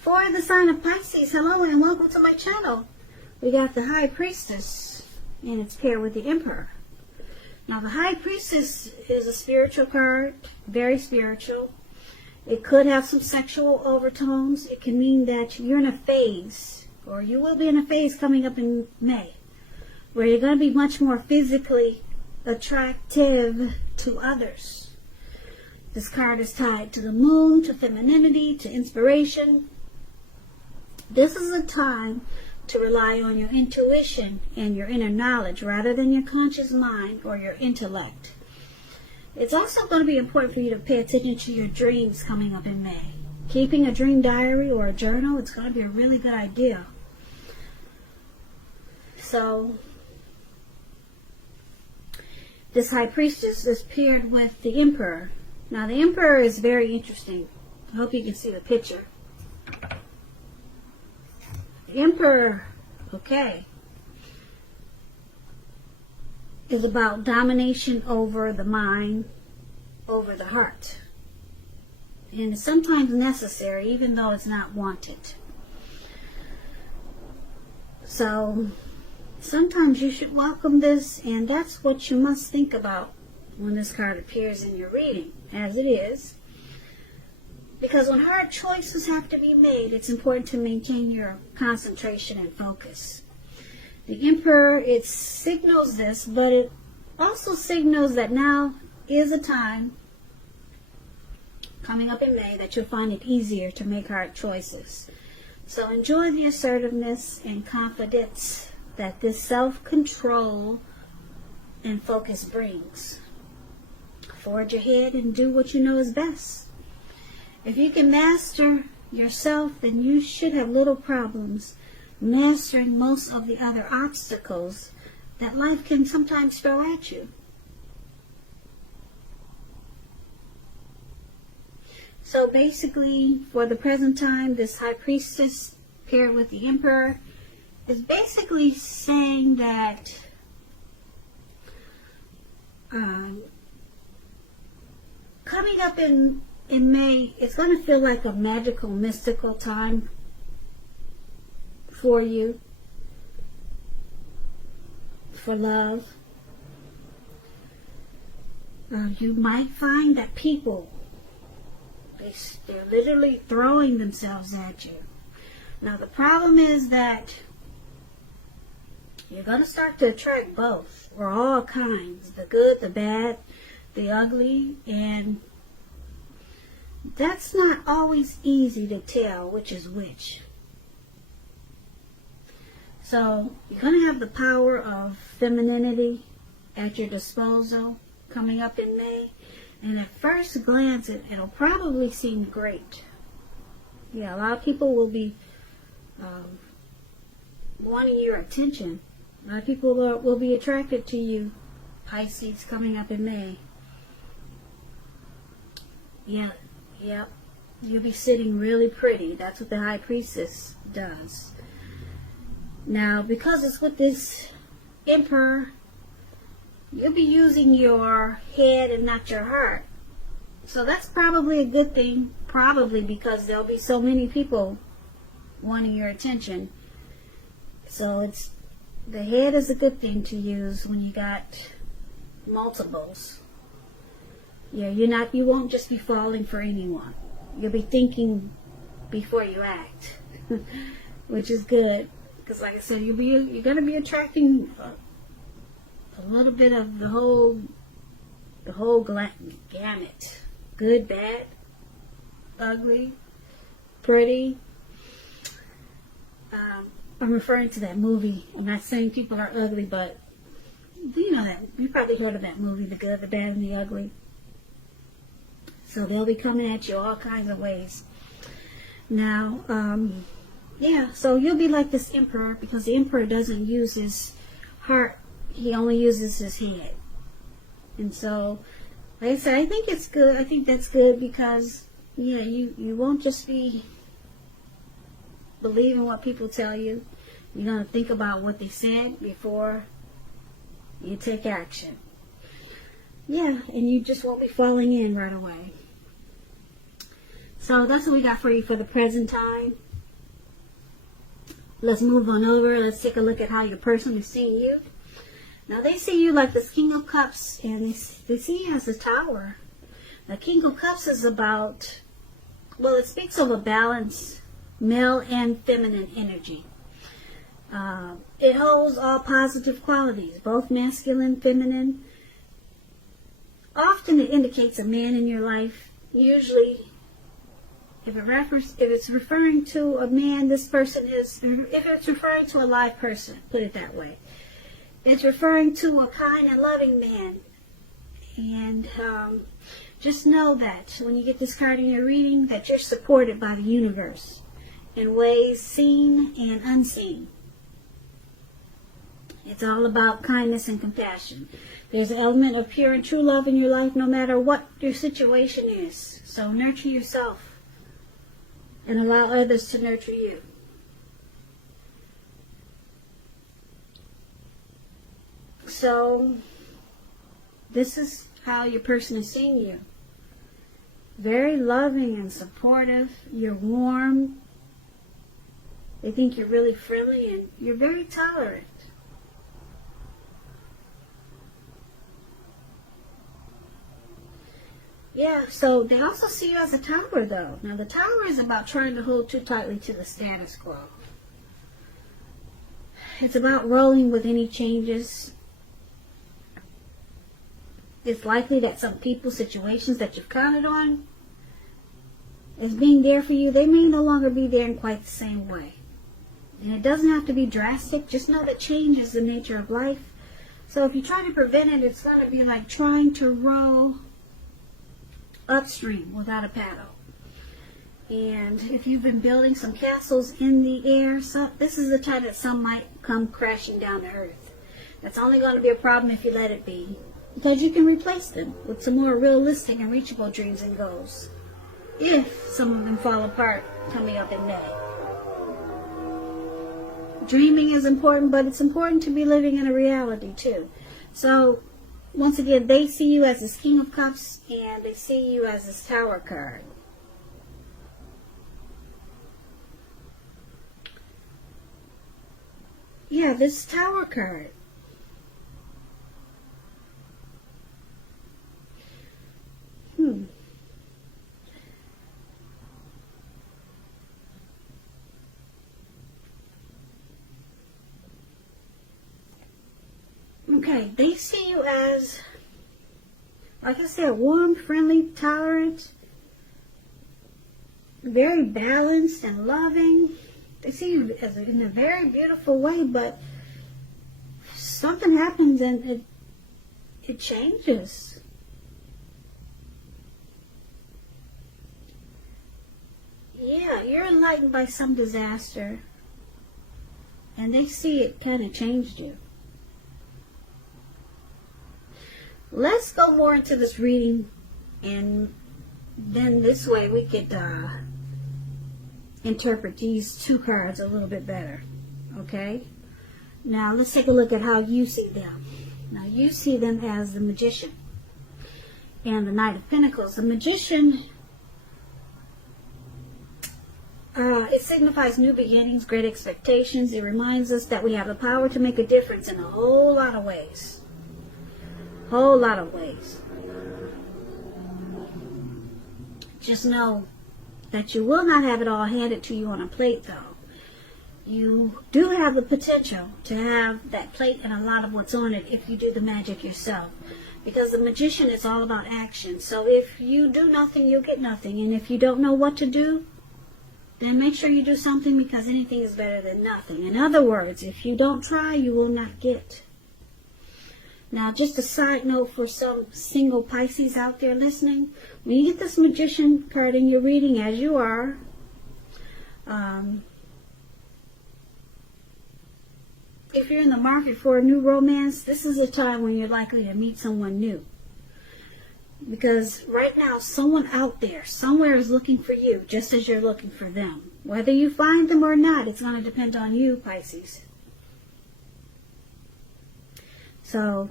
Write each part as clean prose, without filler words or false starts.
For the sign of Pisces, hello and welcome to my channel. We got the High Priestess, and it's paired with the Emperor. Now, the High Priestess is a spiritual card, very spiritual. It could have some sexual overtones. It can mean that you're in a phase, or you will be in a phase coming up in May, where you're going to be much more physically attractive to others. This card is tied to the moon, to femininity, to inspiration. This is a time to rely on your intuition and your inner knowledge rather than your conscious mind or your intellect. It's also going to be important for you to pay attention to your dreams coming up in May. Keeping a dream diary or a journal, it's going to be a really good idea. So, this High Priestess is paired with the Emperor. Now, the Emperor is very interesting. I hope you can see the picture. The Emperor, okay, is about domination over the mind, over the heart. And it's sometimes necessary, even though it's not wanted. So, sometimes you should welcome this, and that's what you must think about when this card appears in your reading, as it is. Because when hard choices have to be made, it's important to maintain your concentration and focus. The Emperor, it signals this, but it also signals that now is a time coming up in May that you'll find it easier to make hard choices. So enjoy the assertiveness and confidence that this self-control and focus brings. Forge ahead and do what you know is best. If you can master yourself, then you should have little problems mastering most of the other obstacles that life can sometimes throw at you. So basically, for the present time, this High Priestess paired with the Emperor is basically saying that coming up in May, it's going to feel like a magical, mystical time for you, for love. You might find that people, they're literally throwing themselves at you. Now, the problem is that you're going to start to attract both, or all kinds, the good, the bad, the ugly, and that's not always easy to tell which is which. So, you're going to have the power of femininity at your disposal coming up in May. And at first glance, it'll probably seem great. Yeah, a lot of people will be wanting your attention. A lot of people will be attracted to you, Pisces, coming up in May. Yeah. Yep, you'll be sitting really pretty. That's what the High Priestess does. Now, because it's with this Emperor, you'll be using your head and not your heart. So that's probably a good thing, probably because there'll be so many people wanting your attention. So the head is a good thing to use when you got multiples. Yeah, you won't just be falling for anyone. You'll be thinking before you act, which is good. Because like I said, you're going to be attracting a little bit of the whole gamut. Good, bad, ugly, pretty. I'm referring to that movie. I'm not saying people are ugly, but you know that. You probably heard of that movie, The Good, the Bad, and the Ugly. So they'll be coming at you all kinds of ways. Now, yeah, so you'll be like this Emperor, because the Emperor doesn't use his heart. He only uses his head. And so, like I said, I think it's good. I think that's good because, yeah, you won't just be believing what people tell you. You're going to think about what they said before you take action. Yeah, and you just won't be falling in right away. So that's what we got for you for the present time. let's move on over. Let's take a look at how your person is seeing you. Now, they see you like this King of Cups, and they see you as a Tower. The King of Cups is about, well, it speaks of a balance, male and feminine energy. It holds all positive qualities, both masculine, feminine. Often it indicates a man in your life. Usually, if it's referring to a man, this person is, if it's referring to a live person, put it that way. It's referring to a kind and loving man. And just know that when you get this card in your reading, that you're supported by the universe in ways seen and unseen. It's all about kindness and compassion. There's an element of pure and true love in your life no matter what your situation is. So nurture yourself and allow others to nurture you. So this is how your person is seeing you. Very loving and supportive. You're warm. They think you're really friendly, and you're very tolerant. Yeah, so they also see you as a Tower, though. Now, the Tower is about trying to hold too tightly to the status quo. It's about rolling with any changes. It's likely that some people, situations that you've counted on as being there for you, they may no longer be there in quite the same way. And it doesn't have to be drastic. Just know that change is the nature of life. So if you try to prevent it, it's going to be like trying to row upstream without a paddle. And if you've been building some castles in the air, so this is the time that some might come crashing down to earth. That's only going to be a problem if you let it be, because you can replace them with some more realistic and reachable dreams and goals, if some of them fall apart coming up in May. Dreaming is important, but it's important to be living in a reality too. So once again, they see you as this King of Cups, and they see you as this Tower card. Yeah, this Tower card. Okay, they see you as, like I said, warm, friendly, tolerant, very balanced and loving. They see you as in a very beautiful way, but something happens and it changes. Yeah, you're enlightened by some disaster, and they see it kind of changed you. Let's go more into this reading, and then this way we could interpret these two cards a little bit better. Okay? Now let's take a look at how you see them. Now you see them as the Magician and the Knight of Pentacles. The Magician, it signifies new beginnings, great expectations. It reminds us that we have the power to make a difference in a whole lot of ways. Whole lot of ways. Just know that you will not have it all handed to you on a plate, though. You do have the potential to have that plate and a lot of what's on it if you do the magic yourself. Because the Magician is all about action. So if you do nothing, you'll get nothing. And if you don't know what to do, then make sure you do something, because anything is better than nothing. In other words, if you don't try, you will not get. Now, just a side note for some single Pisces out there listening. When you get this Magician card in your reading, as you are, if you're in the market for a new romance, this is a time when you're likely to meet someone new. Because right now, someone out there, somewhere is looking for you, just as you're looking for them. Whether you find them or not, it's going to depend on you, Pisces. So,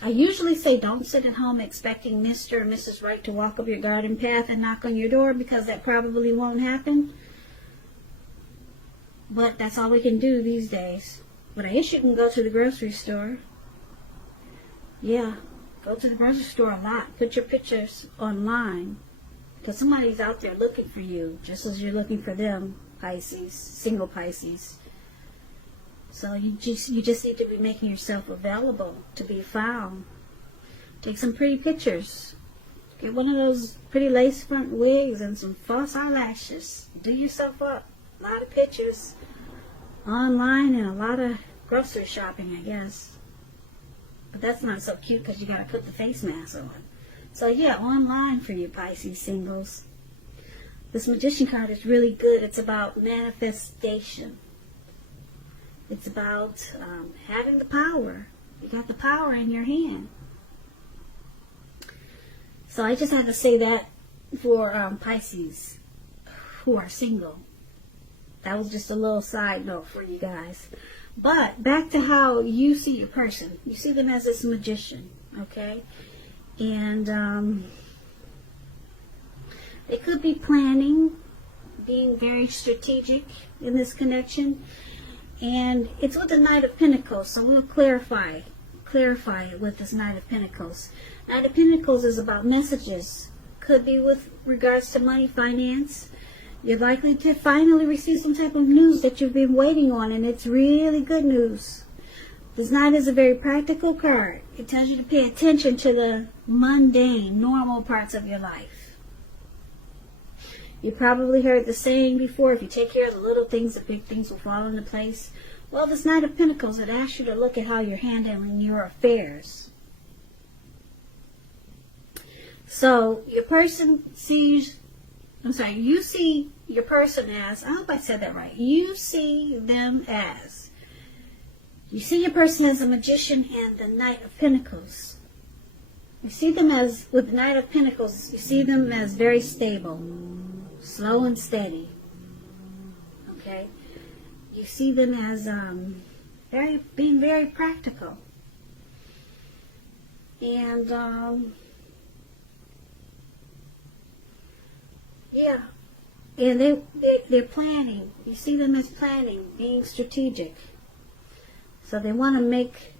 I usually say don't sit at home expecting Mr. or Mrs. Right to walk up your garden path and knock on your door, because that probably won't happen. But that's all we can do these days. But I guess you can go to the grocery store. Yeah, go to the grocery store a lot. Put your pictures online. Because somebody's out there looking for you, just as you're looking for them, Pisces, single Pisces. So you just need to be making yourself available to be found. Take some pretty pictures. Get one of those pretty lace front wigs and some false eyelashes. Do yourself up. A lot of pictures online and a lot of grocery shopping, I guess. But that's not so cute because you got to put the face mask on. So yeah, online for you Pisces singles. This Magician card is really good. It's about manifestation. It's about having the power. You got the power in your hand. So I just had to say that for Pisces who are single. That was just a little side note for you guys. But back to how you see your person. You see them as this magician, okay? And they could be planning, being very strategic in this connection. And it's with the Knight of Pentacles, so I'm going to clarify it with this Knight of Pentacles. Knight of Pentacles is about messages. Could be with regards to money, finance. You're likely to finally receive some type of news that you've been waiting on, and it's really good news. This Knight is a very practical card. It tells you to pay attention to the mundane, normal parts of your life. You probably heard the saying before, if you take care of the little things, the big things will fall into place. Well, this Knight of Pentacles, it asks you to look at how you're handling your affairs. So, your person sees, you see your person as, I hope I said that right. You see your person as a magician and the Knight of Pentacles. You see them as, with the Knight of Pentacles, you see them as very stable, slow and steady. Okay? You see them as being very practical. And, yeah. And they're planning. You see them as planning, being strategic. So they want to make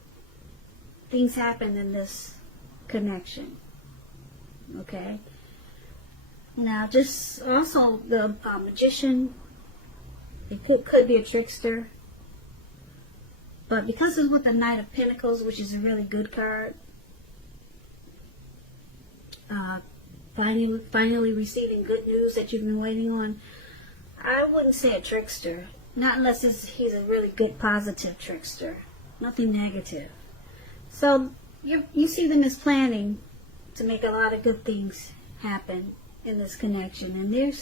things happen in this connection. Okay? Now, just also the magician, it could be a trickster. But because it's with the Knight of Pentacles, which is a really good card, finally receiving good news that you've been waiting on, I wouldn't say a trickster. Not unless he's a really good, positive trickster. Nothing negative. So you see them as planning to make a lot of good things happen in this connection. And you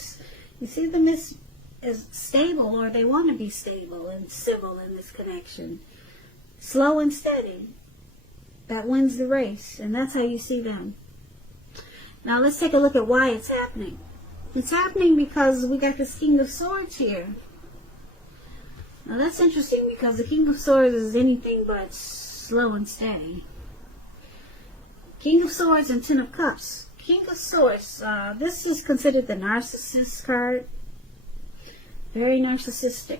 see them as stable, or they want to be stable and civil in this connection. Slow and steady. That wins the race. And that's how you see them. Now let's take a look at why it's happening. It's happening because we got this King of Swords here. Now that's interesting because the King of Swords is anything but slow and steady. King of Swords and Ten of Cups. King of Swords, this is considered the narcissist card. Very narcissistic,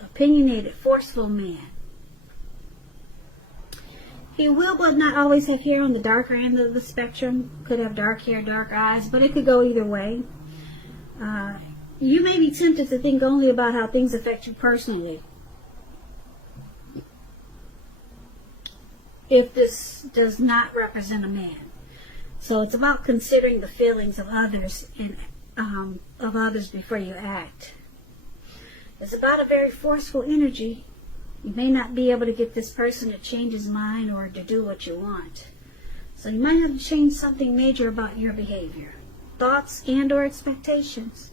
opinionated, forceful man. He will but not always have hair on the darker end of the spectrum. Could have dark hair, dark eyes, but it could go either way. You may be tempted to think only about how things affect you personally. If this does not represent a man. So it's about considering the feelings of others and of others before you act. It's about a very forceful energy. You may not be able to get this person to change his mind or to do what you want. So you might have to change something major about your behavior, thoughts and or expectations.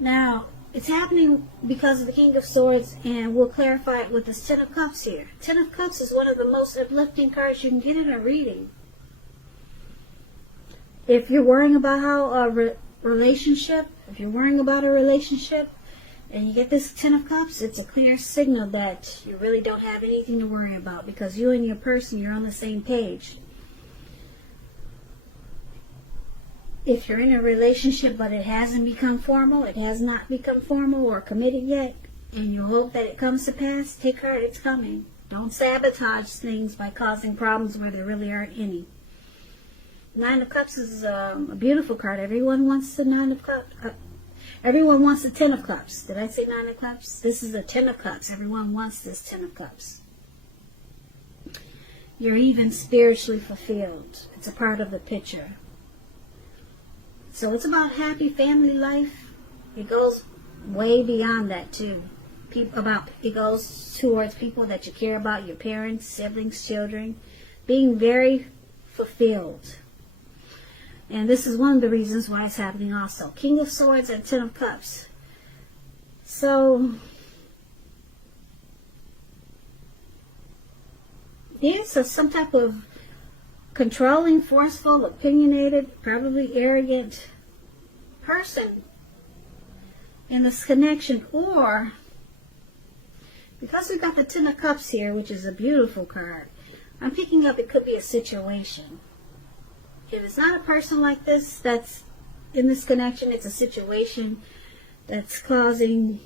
Now, it's happening because of the King of Swords, and we'll clarify it with the Ten of Cups here. Ten of Cups is one of the most uplifting cards you can get in a reading. If you're worrying about how a relationship, if you're worrying about a relationship, and you get this Ten of Cups, it's a clear signal that you really don't have anything to worry about because you and your person, you're on the same page. if you're in a relationship but it hasn't become formal, it has not become formal or committed yet, and you hope that it comes to pass, take heart, it's coming. Don't sabotage things by causing problems where there really aren't any. Nine of Cups is a beautiful card. Everyone wants the Nine of Cups. Everyone wants the Ten of Cups. Did I say Nine of Cups? This is the Ten of Cups. Everyone wants this Ten of Cups. You're even spiritually fulfilled. It's a part of the picture. So it's about happy family life. It goes way beyond that too. It goes towards people that you care about, your parents, siblings, children, being very fulfilled. And this is one of the reasons why it's happening also. King of Swords and Ten of Cups. So there's some type of controlling, forceful, opinionated, probably arrogant person in this connection. Or, because we've got the Ten of Cups here, which is a beautiful card, I'm picking up it could be a situation. If it's not a person like this that's in this connection, it's a situation that's causing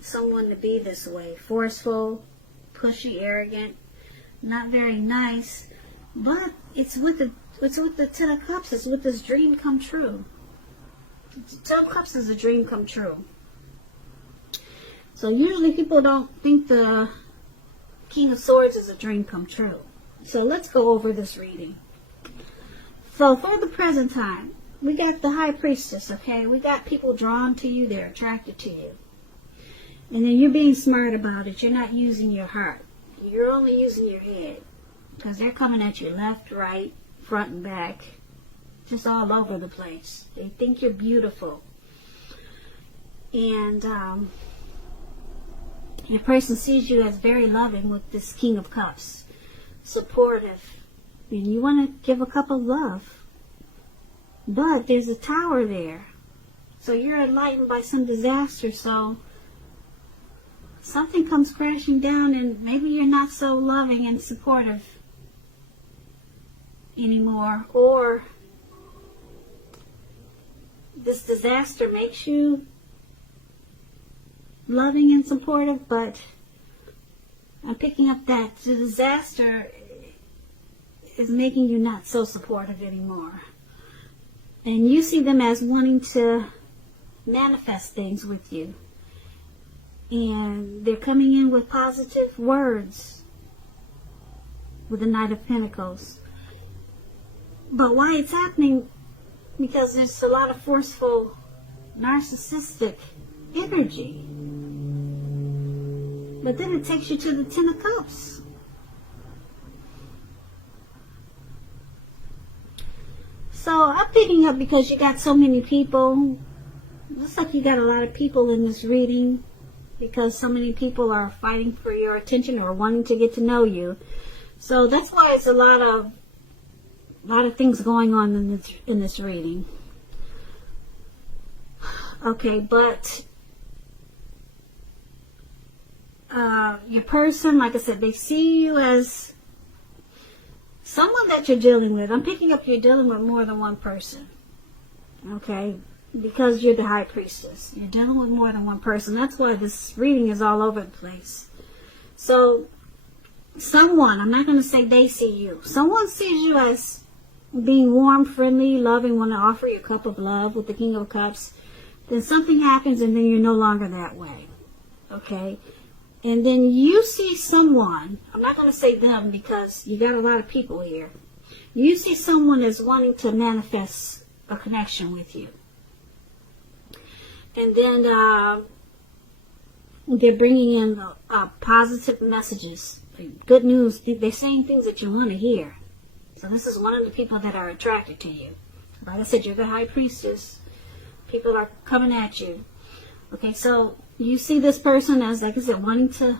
someone to be this way. Forceful, pushy, arrogant, not very nice. But it's with the Ten of Cups. It's with this dream come true. The Ten of Cups is a dream come true. So usually people don't think the King of Swords is a dream come true. So let's go over this reading. So for the present time, we got the High Priestess, okay? We got people drawn to you, they're attracted to you. And then you're being smart about it. You're not using your heart. You're only using your head. Because they're coming at you left, right, front, and back. Just all over the place. They think you're beautiful. And your person sees you as very loving with this King of Cups. Supportive. And you want to give a cup of love. But there's a tower there. So you're enlightened by some disaster. So something comes crashing down and maybe you're not so loving and supportive anymore. Or this disaster makes you loving and supportive, but I'm picking up that the disaster is making you not so supportive anymore. And you see them as wanting to manifest things with you. And they're coming in with positive words with the Knight of Pentacles. But why it's happening? Because there's a lot of forceful, narcissistic energy. But then it takes you to the Ten of Cups. So I'm picking up because you got so many people. Looks like you got a lot of people in this reading because so many people are fighting for your attention or wanting to get to know you. So that's why it's a lot of things going on in this reading. Okay, but your person, like I said, they see you as someone that you're dealing with. I'm picking up you're dealing with more than one person. Okay? Because you're the High Priestess. You're dealing with more than one person. That's why this reading is all over the place. So, someone, I'm not going to say they see you. Someone sees you as being warm, friendly, loving, want to offer you a cup of love with the King of Cups. Then something happens and then you're no longer that way. Okay? And then you see someone, I'm not going to say them because you got a lot of people here. You see someone as wanting to manifest a connection with you. And then they're bringing in positive messages, good news. They're saying things that you want to hear. So this is one of the people that are attracted to you. Like I said, you're the High Priestess. People are coming at you. Okay, so you see this person as, like I said, wanting to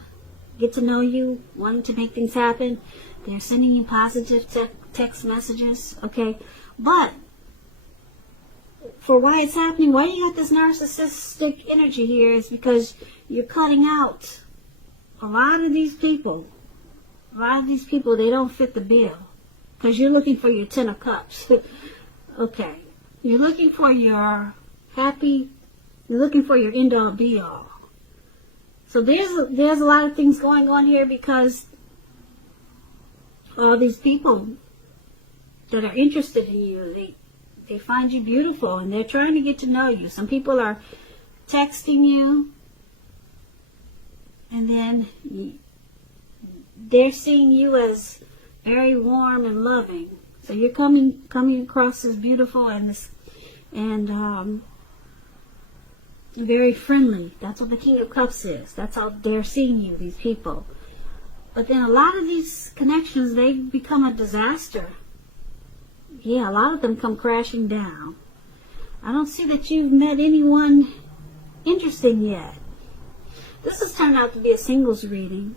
get to know you, wanting to make things happen. They're sending you positive text messages. Okay, but for why it's happening, why you got this narcissistic energy here is because you're cutting out a lot of these people. A lot of these people, they don't fit the bill. Because you're looking for your Ten of Cups. Okay. You're looking for your happy, you're looking for your end all be all. So there's a lot of things going on here, because all these people that are interested in you, they find you beautiful and they're trying to get to know you. Some people are texting you, and then they're seeing you as very warm and loving. So you're coming across as beautiful and very friendly. That's what the King of Cups is. That's how they're seeing you, these people. But then a lot of these connections, they become a disaster. Yeah, a lot of them come crashing down. I don't see that you've met anyone interesting yet. This has turned out to be a singles reading.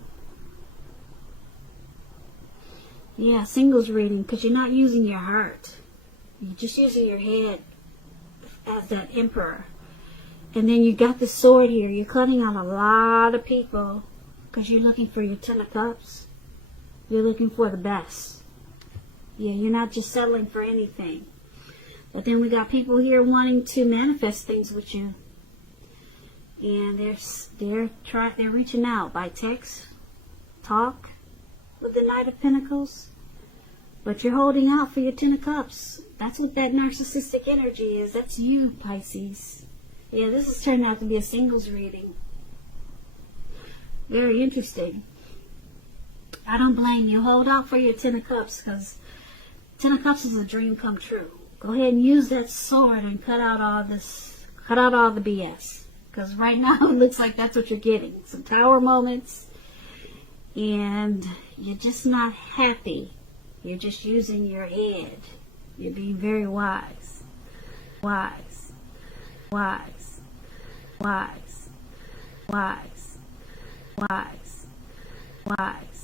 Yeah, singles reading, because you're not using your heart. You're just using your head as that emperor. And then you got the sword here. You're cutting out a lot of people because you're looking for your 10 of Cups. You're looking for the best. Yeah, you're not just settling for anything. But then we got people here wanting to manifest things with you. And they're reaching out by text, talk, with the Knight of Pentacles. But you're holding out for your 10 of Cups. That's what that narcissistic energy is. That's you, Pisces. Yeah, this has turned out to be a singles reading. Very interesting. I don't blame you. Hold out for your 10 of Cups, because 10 of Cups is a dream come true. Go ahead and use that sword and cut out all the BS. Because right now it looks like that's what you're getting. Some tower moments. And you're just not happy. You're just using your head. You're being very wise. Wise. Wise. Wise. Wise. Wise. Wise.